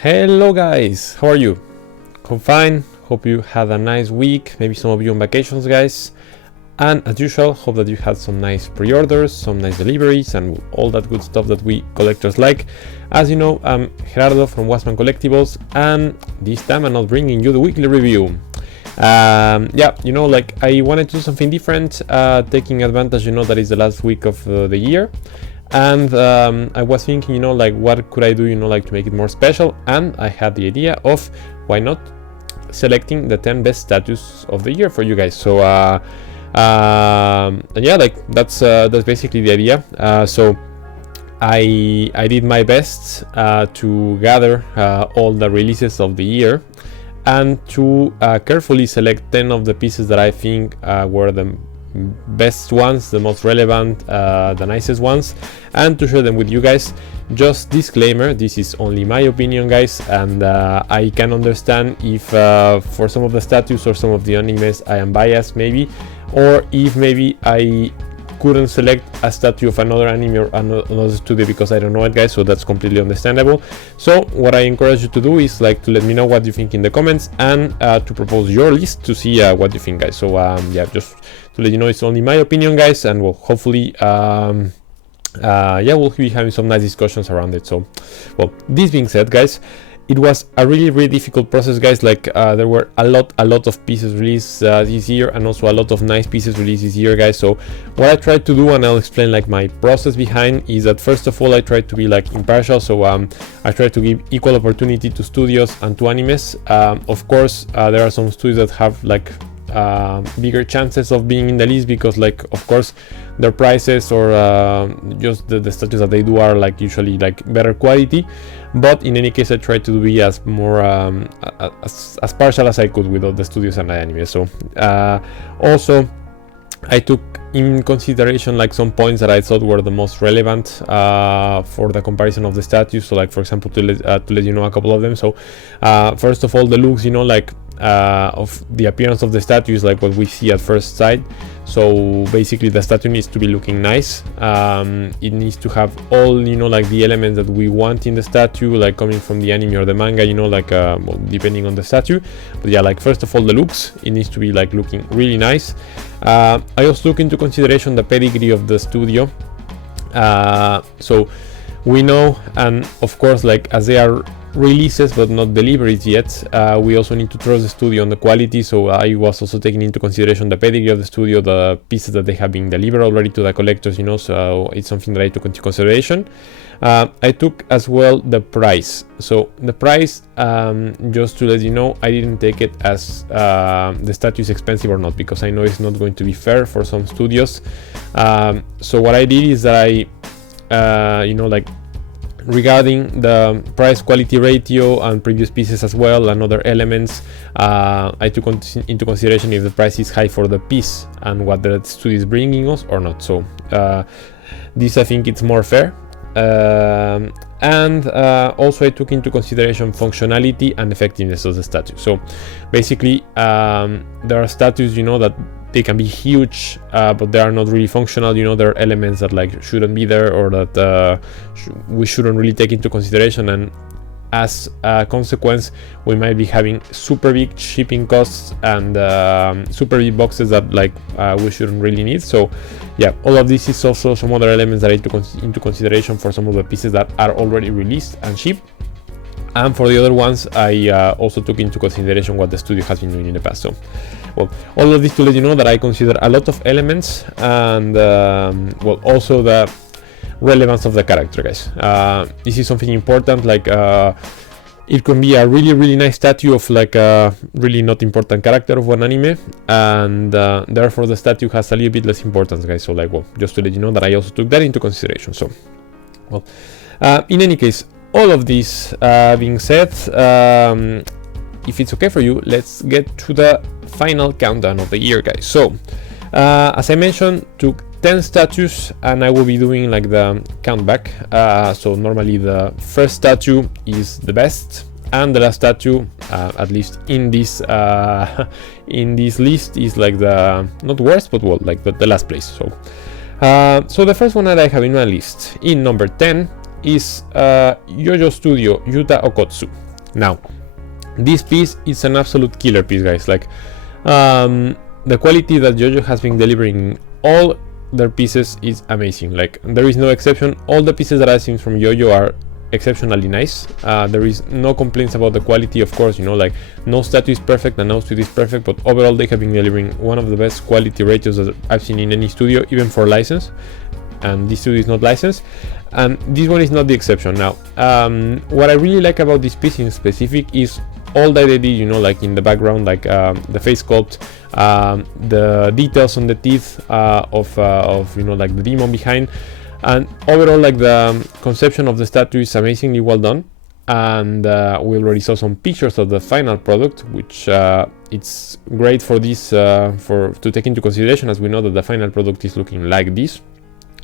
Hello guys, how are you? Hope fine, hope you had a nice week, maybe some of you on vacations guys, and as usual, hope that you had some nice pre-orders, some nice deliveries, and all that good stuff that we collectors like. As you know, I'm Gerardo from Wasman Collectibles, and this time I'm not bringing you the weekly review. Yeah, you know, like I wanted to do something different, taking advantage, you know, that is the last week of the year. And I was thinking, you know, like what could I do, you know, like to make it more special, and I had the idea of why not selecting the 10 best statues of the year for you guys. So and yeah, like that's basically the idea. So I did my best to gather all the releases of the year and to carefully select 10 of the pieces that I think were the best ones, the most relevant, the nicest ones, and to share them with you guys. Just disclaimer, this is only my opinion guys, and I can understand if for some of the statues or some of the animes I am biased maybe, or if maybe I couldn't select a statue of another anime or another studio because I don't know it guys, so that's completely understandable. So what I encourage you to do is like to let me know what you think in the comments, and to propose your list to see what you think guys. So yeah, just to let you know, it's only my opinion guys, and well, hopefully yeah, we'll be having some nice discussions around it. So well, this being said guys, it was a really difficult process guys. Like there were a lot of pieces released this year, and also a lot of nice pieces released this year guys. So what I tried to do, and I'll explain like my process behind, is that first of all I tried to be like impartial. So I tried to give equal opportunity to studios and to animes. Of course there are some studios that have like bigger chances of being in the list because like of course their prices or just the statues that they do are like usually like better quality. But in any case I tried to be as more as partial as I could with all the studios and the anime. So also I took in consideration like some points that I thought were the most relevant for the comparison of the statues. So like for example, to let you know a couple of them. So first of all, the looks, you know, like of the appearance of the statue is like what we see at first sight. So basically the statue needs to be looking nice. It needs to have all, you know, like the elements that we want in the statue, like coming from the anime or the manga, you know, like well, depending on the statue. But yeah, like first of all, the looks, it needs to be like looking really nice. I also took into consideration the pedigree of the studio. So we know, and of course, like as they are releases but not deliveries yet, we also need to trust the studio on the quality. So I was also taking into consideration the pedigree of the studio, the pieces that they have been delivered already to the collectors, you know, so it's something that I took into consideration. I took as well the price. So the price, just to let you know, I didn't take it as the statue is expensive or not, because I know it's not going to be fair for some studios. So what I did is that I you know, like regarding the price quality ratio and previous pieces as well and other elements, I took into consideration if the price is high for the piece and what the studio is bringing us or not. So this I think it's more fair. And also I took into consideration functionality and effectiveness of the statue. So basically there are statues, you know, that they can be huge, but they are not really functional. You know, there are elements that like shouldn't be there, or that we shouldn't really take into consideration, and as a consequence we might be having super big shipping costs and super big boxes that like we shouldn't really need. So yeah, all of this is also some other elements that I took into consideration for some of the pieces that are already released and shipped. And for the other ones, I also took into consideration what the studio has been doing in the past. So, well, all of this to let you know that I consider a lot of elements, and well, also the relevance of the character, guys. This is something important. Like it can be a really nice statue of like a really not important character of one anime, and therefore the statue has a little bit less importance, guys. So like, well, just to let you know that I also took that into consideration. So, well, in any case, all of this being said, if it's okay for you, let's get to the final countdown of the year, guys. So as I mentioned, took 10 statues, and I will be doing like the count back. So normally the first statue is the best, and the last statue, at least in this list, is like the not worst, but well, like the last place. So so the first one that I have in my list in number 10 is JoJo Studio Yuta Okotsu. Now, this piece is an absolute killer piece, guys. Like, the quality that JoJo has been delivering in all their pieces is amazing. Like, there is no exception. All the pieces that I've seen from JoJo are exceptionally nice. There is no complaints about the quality, of course, you know, like no statue is perfect and no speed is perfect, but overall they have been delivering one of the best quality ratios that I've seen in any studio, even for license, and this studio is not licensed, and this one is not the exception. Now, what I really like about this piece in specific is all that they did, you know, like in the background, like the face sculpt, the details on the teeth of you know, like the demon behind. And overall, like the conception of the statue is amazingly well done, and we already saw some pictures of the final product, which it's great for this to take into consideration, as we know that the final product is looking like this.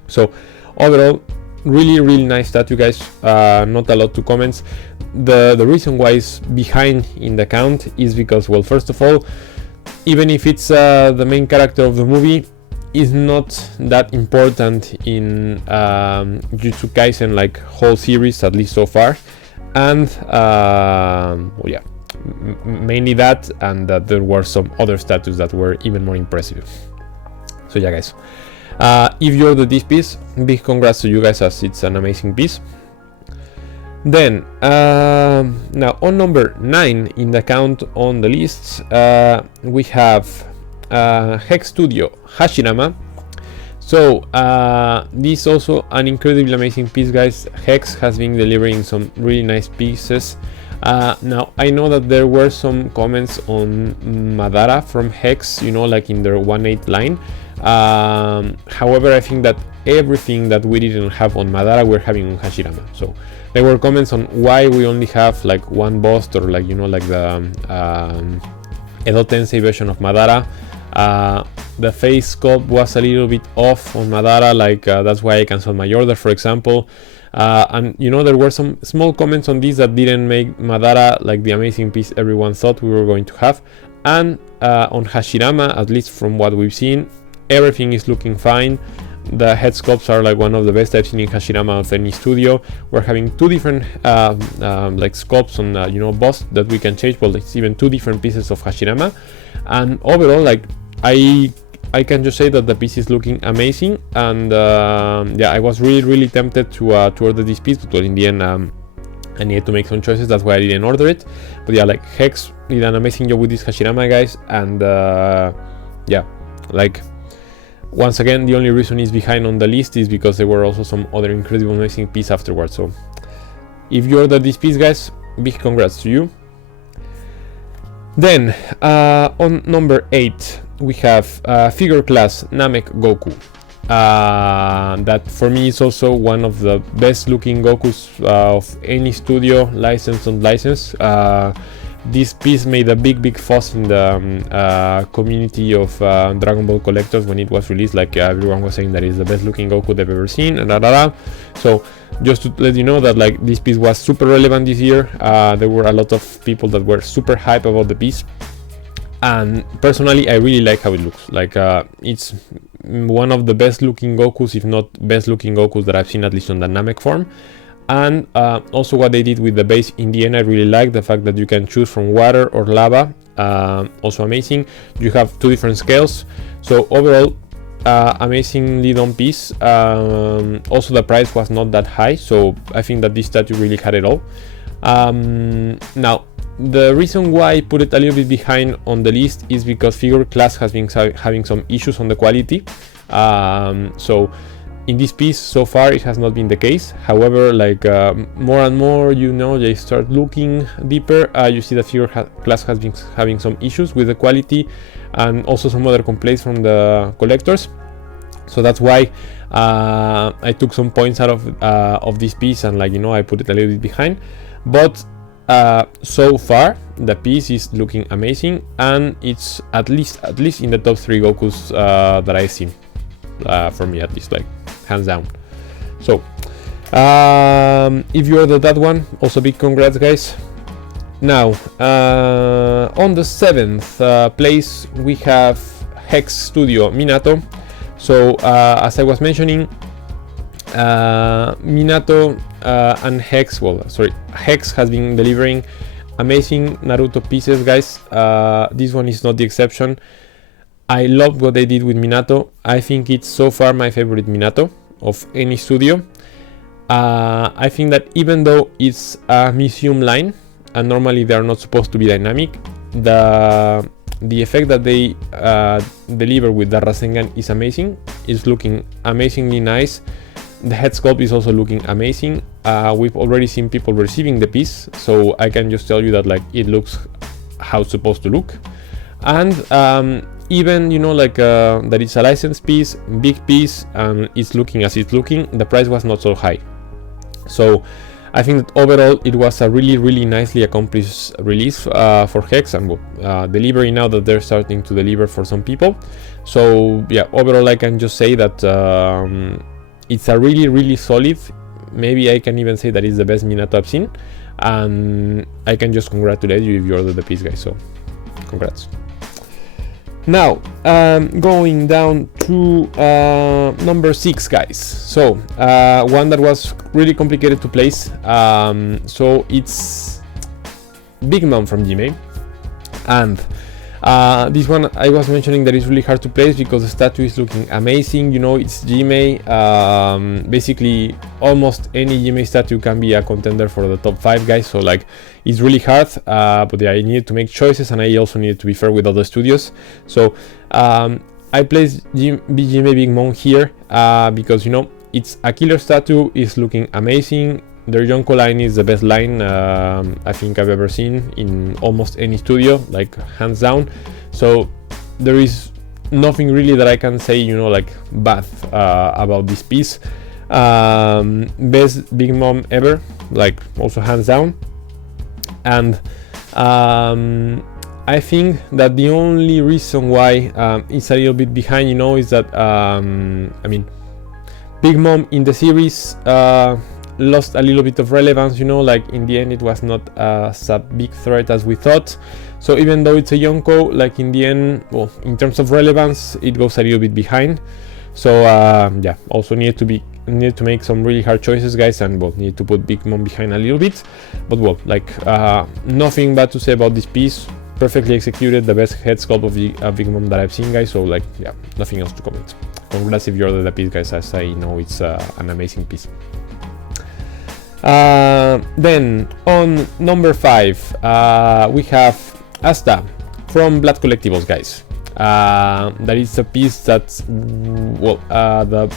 So overall, really nice statue, guys. Not a lot to comments. The reason why it's behind in the count is because, well, first of all, even if it's the main character of the movie, is not that important in Jujutsu Kaisen like whole series, at least so far, and well, yeah, mainly that, and that there were some other statues that were even more impressive. So yeah, guys, if you ordered this piece, big congrats to you guys, as it's an amazing piece. Then now on number 9 in the count on the lists, we have Hex Studio Hashirama. So this is also an incredibly amazing piece, guys. Hex has been delivering some really nice pieces. Now I know that there were some comments on Madara from Hex, you know, like in their 1/8 line. However, I think that everything that we didn't have on Madara we're having on Hashirama. So there were comments on why we only have like one bust, or like, you know, like the Edo Tensei version of Madara. The face sculpt was a little bit off on Madara, like that's why I canceled my order, for example. And you know, there were some small comments on this that didn't make Madara like the amazing piece everyone thought we were going to have. And on Hashirama, at least from what we've seen, everything is looking fine. The head sculpts are like one of the best I've seen in Hashirama of any studio. We're having two different like sculpts on you know, bust that we can change. Well, it's even two different pieces of Hashirama, and overall, like I can just say that the piece is looking amazing. And yeah, I was really tempted to order this piece, but in the end I needed to make some choices. That's why I didn't order it. But yeah, like Hex did an amazing job with this Hashirama, guys. And yeah, like once again, the only reason it's behind on the list is because there were also some other incredible amazing pieces afterwards. So if you ordered this piece, guys, big congrats to you. Then on number 8 we have figure class Namek Goku. That for me is also one of the best looking Gokus of any studio, licensed or unlicensed. This piece made a big fuss in the community of Dragon Ball collectors when it was released. Like everyone was saying that it's the best looking Goku they've ever seen, and so just to let you know that like this piece was super relevant this year. There were a lot of people that were super hype about the piece, and personally I really like how it looks. Like it's one of the best looking Gokus, if not best looking Gokus that I've seen, at least on the Namek form. And also what they did with the base in the end, I really like the fact that you can choose from water or lava. Also amazing. You have two different scales, so overall amazingly done piece. Also the price was not that high, so I think that this statue really had it all. Now the reason why I put it a little bit behind on the list is because figure class has been having some issues on the quality. So in this piece so far it has not been the case. However, like more and more, you know, they start looking deeper, you see that figure class has been having some issues with the quality, and also some other complaints from the collectors. So that's why I took some points out of this piece, and like, you know, I put it a little bit behind. But so far the piece is looking amazing, and it's at least in the top 3 Gokus that I've seen, for me at least, like hands down. So if you ordered that one, also big congrats, guys. Now on the 7th place we have Hex Studio Minato. So as I was mentioning, Minato and Hex, Hex has been delivering amazing Naruto pieces, guys. This one is not the exception. I love what they did with Minato. I think it's so far my favorite Minato of any studio. I think that even though it's a museum line, and normally they are not supposed to be dynamic, the effect that they deliver with the Rasengan is amazing. It's looking amazingly nice. The head sculpt is also looking amazing. We've already seen people receiving the piece, so I can just tell you that like it looks how it's supposed to look. And even, you know, like that it's a licensed piece, big piece, and it's looking as it's looking, the price was not so high. So I think that overall it was a really nicely accomplished release for Hex, and delivery now that they're starting to deliver for some people. So yeah, overall I can just say that it's a really solid, maybe I can even say that it's the best Minato I've seen, and I can just congratulate you if you ordered the piece, guys, so congrats. Now, going down to number 6, guys. So, one that was really complicated to place. So it's Big Mom from Jime. And this one I was mentioning that it's really hard to place because the statue is looking amazing. You know, it's Jime. Basically, almost any Jime statue can be a contender for the top 5, guys. So, like, it's really hard, but yeah, I needed to make choices, and I also needed to be fair with other studios. So I placed Jime Big Mom here because, you know, it's a killer statue, it's looking amazing. Their Yonko line is the best line I think I've ever seen in almost any studio, like hands down. So there is nothing really that I can say, you know, like bad about this piece. Best Big Mom ever, like also hands down. And I think that the only reason why it's a little bit behind, you know, is that I mean, Big Mom in the series lost a little bit of relevance, you know, like in the end it was not as a big threat as we thought. So even though it's a Yonko, like in the end, well, in terms of relevance, it goes a little bit behind. So yeah, also need to make some really hard choices, guys, and well, need to put Big Mom behind a little bit. But well, like nothing bad to say about this piece. Perfectly executed, the best head sculpt of Big Mom that I've seen, guys. So like, yeah, nothing else to comment. Congrats if you ordered the piece, guys, as I know it's an amazing piece. Then on number 5, we have Asta from Blood Collectibles, guys. That is a piece that, well, the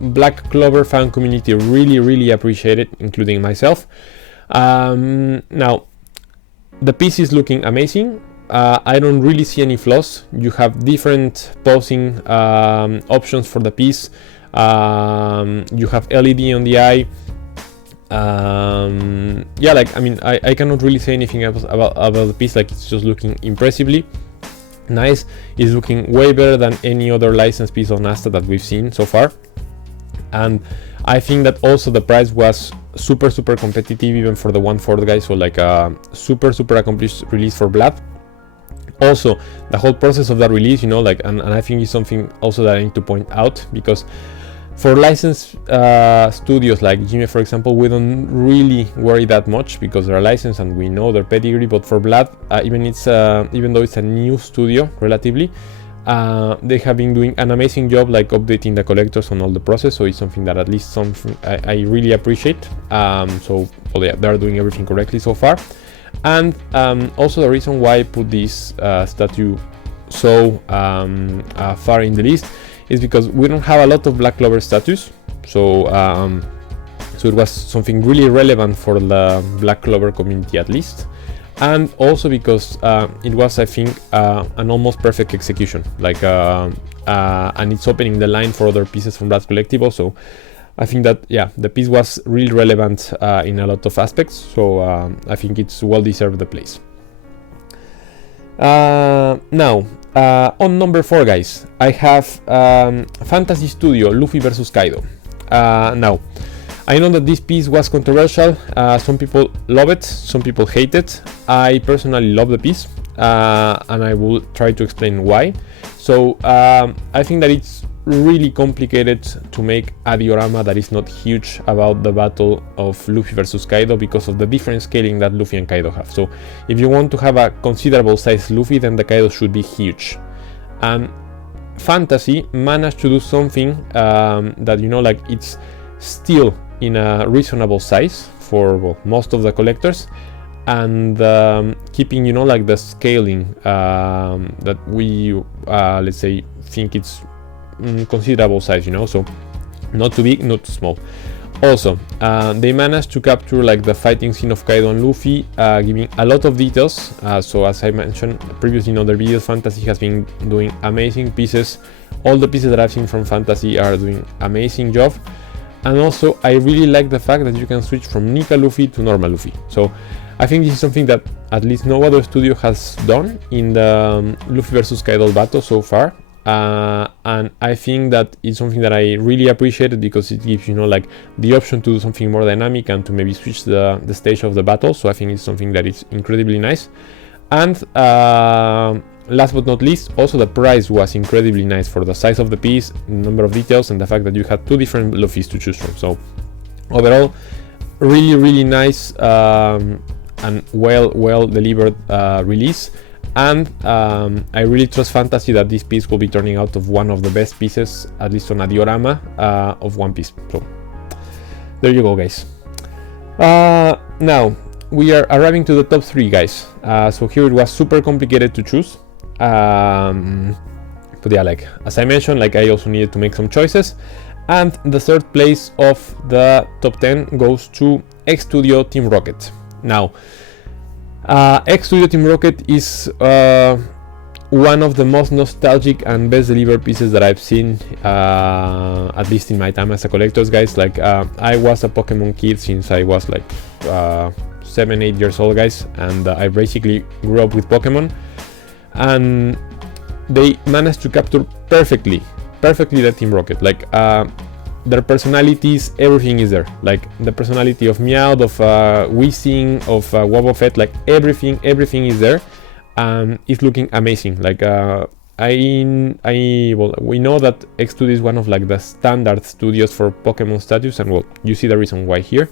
Black Clover fan community really appreciated, including myself. Now, the piece is looking amazing. I don't really see any flaws. You have different posing options for the piece. You have LED on the eye. Yeah, like, I mean, I cannot really say anything else about the piece. Like, it's just looking impressively nice. It's looking way better than any other licensed piece on Asta that we've seen so far. And I think that also the price was super competitive, even for the 1/4, guys. So like a super accomplished release for Blood. Also, the whole process of that release, you know, like, and I think it's something also that I need to point out, because for licensed studios like Jime, for example, we don't really worry that much because they're licensed and we know their pedigree. But for Blood, even though it's a new studio relatively, they have been doing an amazing job, like updating the collectors on all the process. So it's something that at least something I really appreciate. So well, yeah, they're doing everything correctly so far. And also the reason why I put this statue so far in the list is because we don't have a lot of Black Clover statues. So so it was something really relevant for the Black Clover community, at least. And also because it was, I think, an almost perfect execution, like and it's opening the line for other pieces from Blood Collectible. So I think that, yeah, the piece was really relevant in a lot of aspects. So I think it's well deserved the place. Now on number 4, guys, I have Fantasy Studio Luffy versus Kaido. Now, I know that this piece was controversial. Some people love it, some people hate it. I personally love the piece, and I will try to explain why. So I think that it's really complicated to make a diorama that is not huge about the battle of Luffy versus Kaido because of the different scaling that Luffy and Kaido have. So if you want to have a considerable size Luffy, then the Kaido should be huge. And Fantasy managed to do something that, you know, like it's still in a reasonable size for, well, most of the collectors, and keeping, you know, like the scaling that we let's say think it's considerable size, you know, so not too big, not too small. Also, they managed to capture like the fighting scene of Kaido and Luffy, giving a lot of details. So as I mentioned previously in other videos, Fantasy has been doing amazing pieces. All the pieces that I've seen from Fantasy are doing amazing job. And also, I really like the fact that you can switch from Nika Luffy to normal Luffy. So I think this is something that at least no other studio has done in the Luffy versus Kaido battle so far. And I think that it's something that I really appreciated because it gives, you know, like the option to do something more dynamic and to maybe switch the stage of the battle. So I think it's something that is incredibly nice. And last but not least, also the price was incredibly nice for the size of the piece, number of details, and the fact that you had two different Luffys to choose from. So overall, really nice and well delivered release. And I really trust Fantasy that this piece will be turning out of one of the best pieces, at least on a diorama of One Piece. So there you go, guys. Now we are arriving to the top 3, guys. So here it was super complicated to choose. But yeah, like as I mentioned, like I also needed to make some choices. And the third place of the top 10 goes to Hex Studio Team Rocket. Now, Hex Studio Team Rocket is one of the most nostalgic and best delivered pieces that I've seen, at least in my time as a collector, guys. Like I was a Pokemon kid since I was like 7-8 years old, guys, and I basically grew up with Pokemon, and they managed to capture perfectly the Team Rocket. Like their personalities, everything is there. Like the personality of Meowth, of Weezing, of Wobbuffet, like everything is there. It's looking amazing. Like well, we know that Hex Studio is one of like the standard studios for Pokemon statues, and well, you see the reason why here.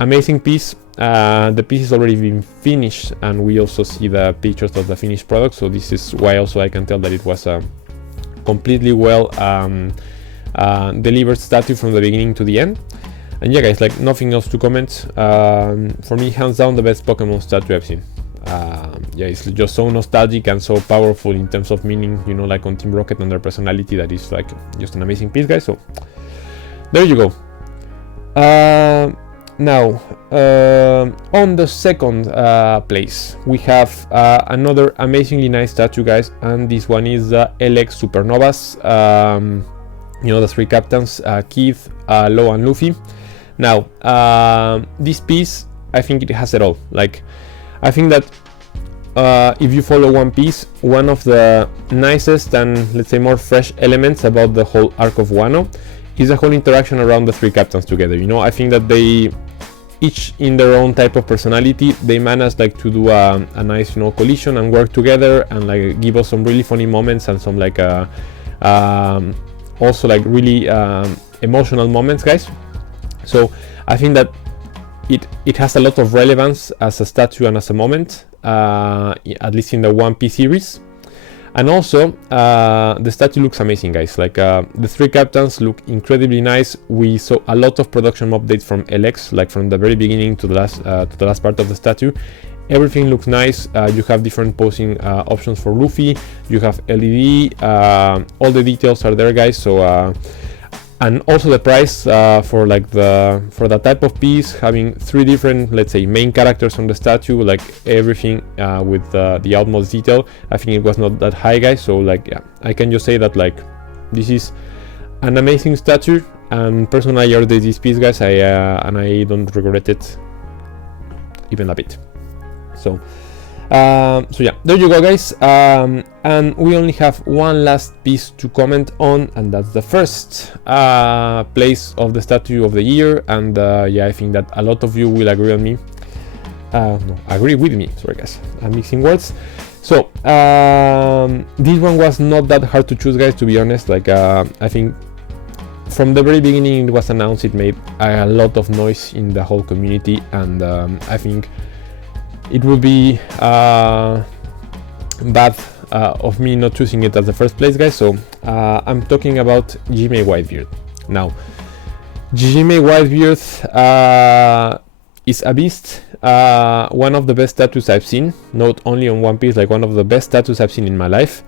Amazing piece. The piece has already been finished, and we also see the pictures of the finished product. So this is why also I can tell that it was a completely well delivered statue from the beginning to the end. And yeah, guys, like nothing else to comment. For me, hands down, the best Pokemon statue I've seen. Yeah, it's just so nostalgic and so powerful in terms of meaning, you know, like on Team Rocket and their personality, that is like just an amazing piece, guys. So there you go. Now, on the second place, we have another amazingly nice statue, guys, and this one is the LX Supernovas. You know, the 3 captains, Keith, Law, and Luffy. Now, this piece, I think it has it all. Like, I think that if you follow One Piece, one of the nicest and, let's say, more fresh elements about the whole arc of Wano is the whole interaction around the 3 captains together. You know, I think that they, each in their own type of personality, they managed like to do a nice, you know, collision and work together and like give us some really funny moments and some like also like really emotional moments, guys. So I think that it has a lot of relevance as a statue and as a moment, at least in the One Piece series. And also the statue looks amazing, guys. Like the 3 captains look incredibly nice. We saw a lot of production updates from LX, like from the very beginning to the last part of the statue. Everything looks nice. You have different posing options for Luffy. You have LED. All the details are there, guys. So and also the price for like for the type of piece, having 3 different, let's say, main characters on the statue, like everything with the utmost detail. I think it was not that high, guys. So like, yeah, I can just say that like this is an amazing statue, and personally I ordered this piece, guys. And I don't regret it even a bit. So yeah, there you go, guys. And we only have one last piece to comment on, and that's the first place of the statue of the year. And yeah, I think that a lot of you will agree on me. No, agree with me. Sorry, guys, I'm mixing words. So this one was not that hard to choose, guys, to be honest. Like I think from the very beginning it was announced, it made a lot of noise in the whole community, and I think it would be bad of me not choosing it as the first place, guys. So I'm talking about Whitebeard. Now Whitebeard is a beast, one of the best statues I've seen, not only on One Piece, like one of the best statues I've seen in my life.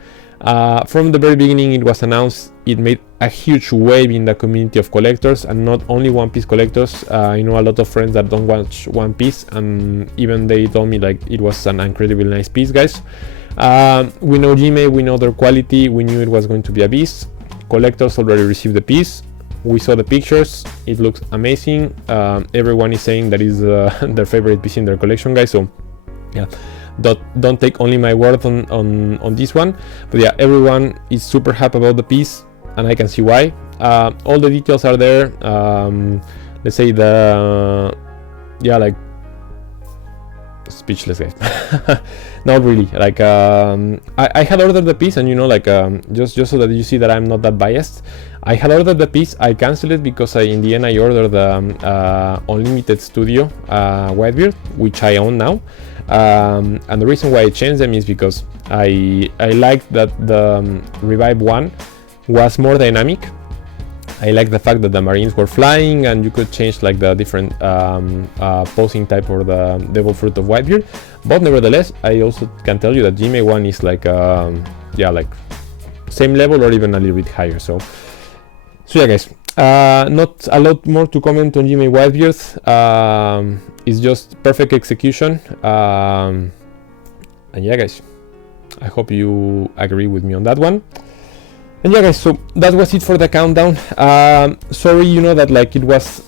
From the very beginning it was announced, it made a huge wave in the community of collectors, and not only One Piece collectors. I know a lot of friends that don't watch One Piece, and even they told me like it was an incredibly nice piece, guys. We know Jime, we know their quality, we knew it was going to be a beast. Collectors already received the piece, we saw the pictures, it looks amazing. Everyone is saying that is their favorite piece in their collection, guys. So yeah, don't take only my word on this one, but yeah, everyone is super happy about the piece, and I can see why. All the details are there. Let's say like speechless, guys. Not really, like I had ordered the piece, and you know, like just so that you see that I'm not that biased, I had ordered the piece, I canceled it because in the end I ordered the Unlimited Studio Whitebeard, which I own now. And the reason why I changed them is because I liked that the Revive one was more dynamic. I like the fact that the Marines were flying and you could change like the different posing type or the Devil Fruit of Whitebeard. But nevertheless, I also can tell you that Jime one is like yeah, like same level or even a little bit higher. So yeah, guys, not a lot more to comment on Jime Whitebeard. It's just perfect execution. And yeah, guys, I hope you agree with me on that one. And yeah, guys, so that was it for the countdown. Sorry, you know, that like it was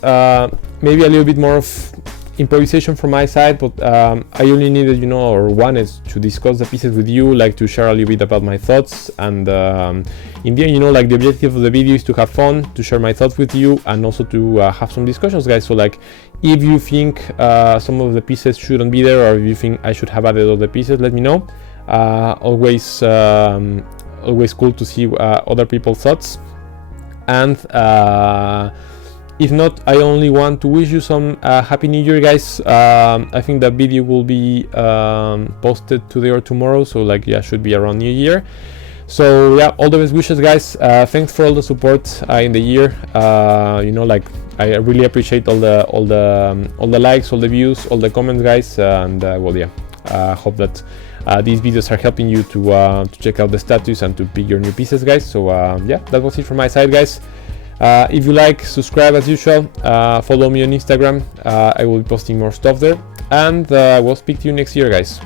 maybe a little bit more of improvisation from my side, but I only needed, you know, or wanted to discuss the pieces with you, like to share a little bit about my thoughts. And in the end, you know, like the objective of the video is to have fun, to share my thoughts with you, and also to have some discussions, guys. So like, if you think some of the pieces shouldn't be there, or if you think I should have added all the pieces, let me know. Always cool to see other people's thoughts. And if not, I only want to wish you some happy new year, guys. I think the video will be posted today or tomorrow, so like, yeah, should be around new year. So yeah, all the best wishes, guys. Thanks for all the support in the year. You know, like, I really appreciate all the likes, all the views, all the comments, guys. And well, yeah, hope that these videos are helping you to check out the status and to pick your new pieces, guys. So yeah, that was it from my side, guys. If you like, subscribe as usual, follow me on Instagram. I will be posting more stuff there, and we'll speak to you next year, guys.